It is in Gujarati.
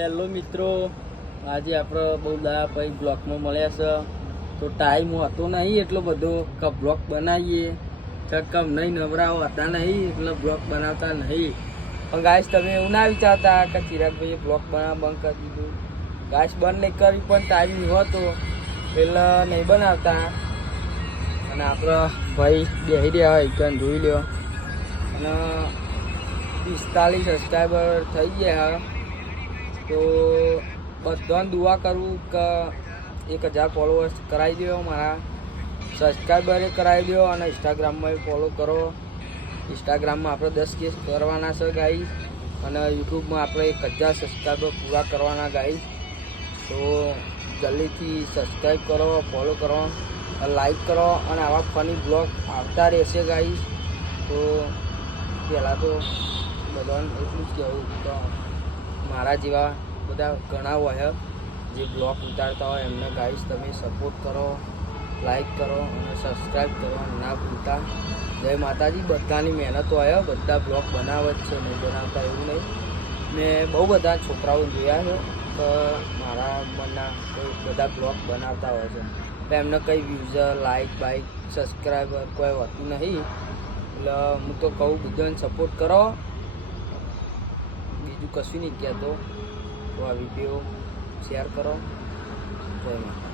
હેલો મિત્રો, આજે આપણે બહુ દા પછી બ્લોગમાં મળ્યા છે. તો ટાઈમ હતો નહીં એટલો બધો કે બ્લોગ બનાવીએ, કમ નહીં નવરાઓ હતા નહીં એટલે બ્લોગ બનાવતા નહીં. પણ ગાઈસ તમે એવું ના વિચારતા કે ચિરાગભાઈએ બ્લોગ બનાવવા બંધ કરી દીધું. ગાઈસ બંધ નહીં કરી પણ ટાઈમ નહીં હતો એટલે નહીં બનાવતા. અને આપણે ભાઈ બેસી રહ્યા હોય કે જોઈ લ્યો, અને 45 સબસ્ક્રાઈબર થઈ ગયા. તો બધાને દુઆ કરું કે 1000 ફોલોઅર્સ કરાવી દો, મારા સબસ્ક્રાઈબરે કરાવી દો, અને ઇન્સ્ટાગ્રામમાં ફોલો કરો. ઇન્સ્ટાગ્રામમાં આપણે 10K કરવાના છે ગાઈસ, અને યુટ્યુબમાં આપણે 1000 સબસ્ક્રાઈબર પૂરા કરવાના ગાઈસ. તો જલ્દીથી સબસ્ક્રાઈબ કરો, ફોલો કરો, લાઈક કરો, અને આવા ફની બ્લોગ આવતા રહેશે ગાઈસ. તો પહેલાં તો બધાને એટલું જ કહેવું કે મારા જેવા બધા ઘણા હોય જે બ્લોગ ઉતારતા હોય એમને ગાઈસ તમે સપોર્ટ કરો, લાઈક કરો અને સબસ્ક્રાઈબ કરવાનું ના ભૂલતા. જય માતાજી. બધાની મહેનત હોય, બધા બ્લોગ બનાવે જ છે, નહીં બનાવતા એવું નહીં. મેં બહુ બધા છોકરાઓ જોયા છે કે મારા મનના કોઈ બધા બ્લોગ બનાવતા હોય છે, તો એમને કંઈ વ્યૂઝ, લાઈક બાઈક, સબસ્ક્રાઈબર કોઈ હોતું નહીં. એટલે હું તો કહું બધાને સપોર્ટ કરો, બીજું કશું નહીં કહેતો. તો આ વિડીયો શેર કરો. જય માતા.